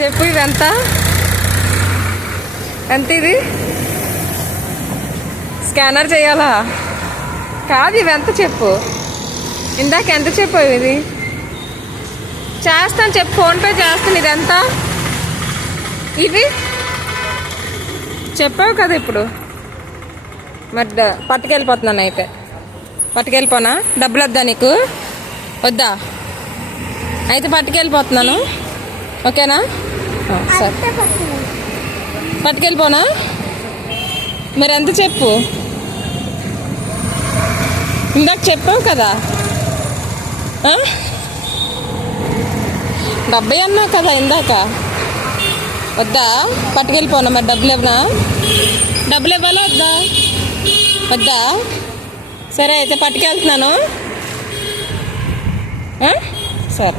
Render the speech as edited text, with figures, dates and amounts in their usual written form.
చెప్పు ఇది ఎంత ఇది స్కానర్ చేయాలా? కాదు ఇవి ఎంత చెప్పు. ఇందాక ఎంత చెప్పావు? ఇది చేస్తాను చెప్పు, ఫోన్పే చేస్తాను. ఇది ఎంత? ఇవి చెప్పావు కదా ఇప్పుడు. మరి పట్టుకెళ్ళిపోతున్నాను. అయితే పట్టుకెళ్ళిపోనా? డబ్బులు వద్దా నీకు? వద్దా? అయితే పట్టుకెళ్ళిపోతున్నాను. ఓకేనా? సరే పట్టుకెళ్ళిపోనా? మరి ఎంత చెప్పు. ఇందాక చెప్పావు కదా 70 అన్నావు కదా ఇందాక. వద్దా? పట్టుకెళ్ళిపోనా? మరి డబ్బులు ఇవ్వనా? డబ్బులు ఇవ్వాలా వద్దా? వద్దా? సరే అయితే పట్టుకెళ్తున్నాను. సరే.